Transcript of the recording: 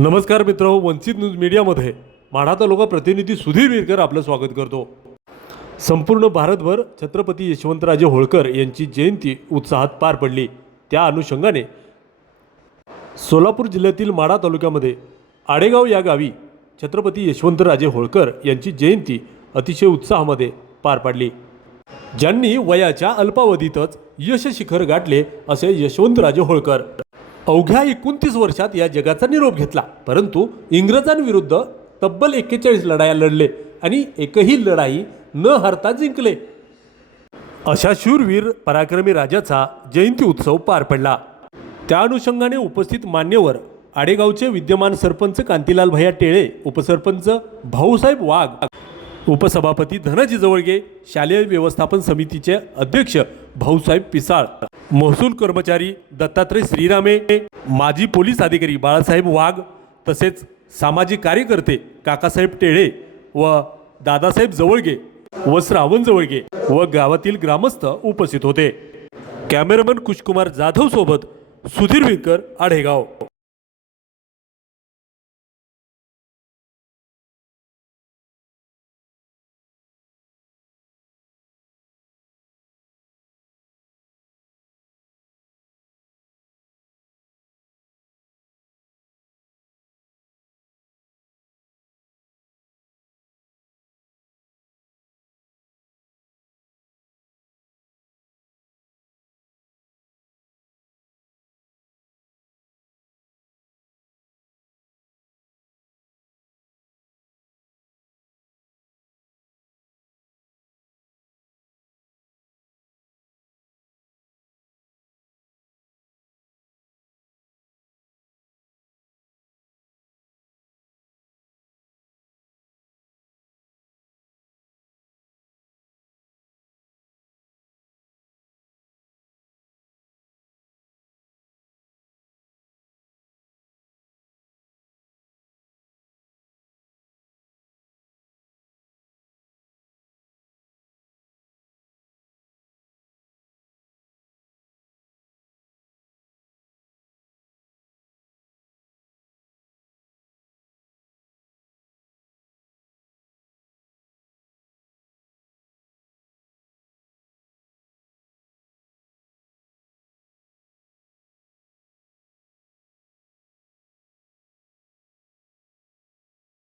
नमस्कार मित्रो, वंचित न्यूज मीडियामध्ये माढा तालुका प्रतिनिधी सुधीर विरकर आपलं स्वागत करतो। संपूर्ण भारतभर छत्रपती यशवंतराजे होळकर यांची जयंती उत्साहात पार पडली। त्या अनुषंगाने सोलापूर जिल्ह्यातील माढा तालुक्यामध्ये आडेगाव या गावी छत्रपती यशवंतराजे होळकर यांची जयंती अतिशय उत्साहामध्ये पार पडली। ज्यांनी वयाच्या अल्पावधीतच यश शिखर गाठले असे यशवंतराजे होळकर अवघ्या 29 वर्षात या जगाचा निरोप घेतला, परंतु इंग्रजांविरुद्ध तब्बल 41 लढाया लढले आणि एकही लढाई न हरता जिंकले। अशा शूरवीर पराक्रमी राजाचा जयंती उत्सव पार पडला। त्या अनुषंगाने उपस्थित मान्यवर आडेगावचे विद्यमान सरपंच कांतीलाल भैया टेळे, उपसरपंच भाऊसाहेब वाघ, उपसभापती धनाजी जवळगे, शालेय व्यवस्थापन समितीचे अध्यक्ष भाऊसाहेब पिसाळ, महसूल कर्मचारी दत्तात्रय श्रीरामे, माजी पोलीस अधिकारी बाळासाहेब वाघ, तसेच सामाजिक कार्यकर्ते काकासाहेब टेळे व दादासाहेब जवळगे व श्रावण जवळगे व गावातील ग्रामस्थ उपस्थित होते। कॅमेरामन कुशकुमार जाधव सोबत सुधीर विरकर, आडेगाव।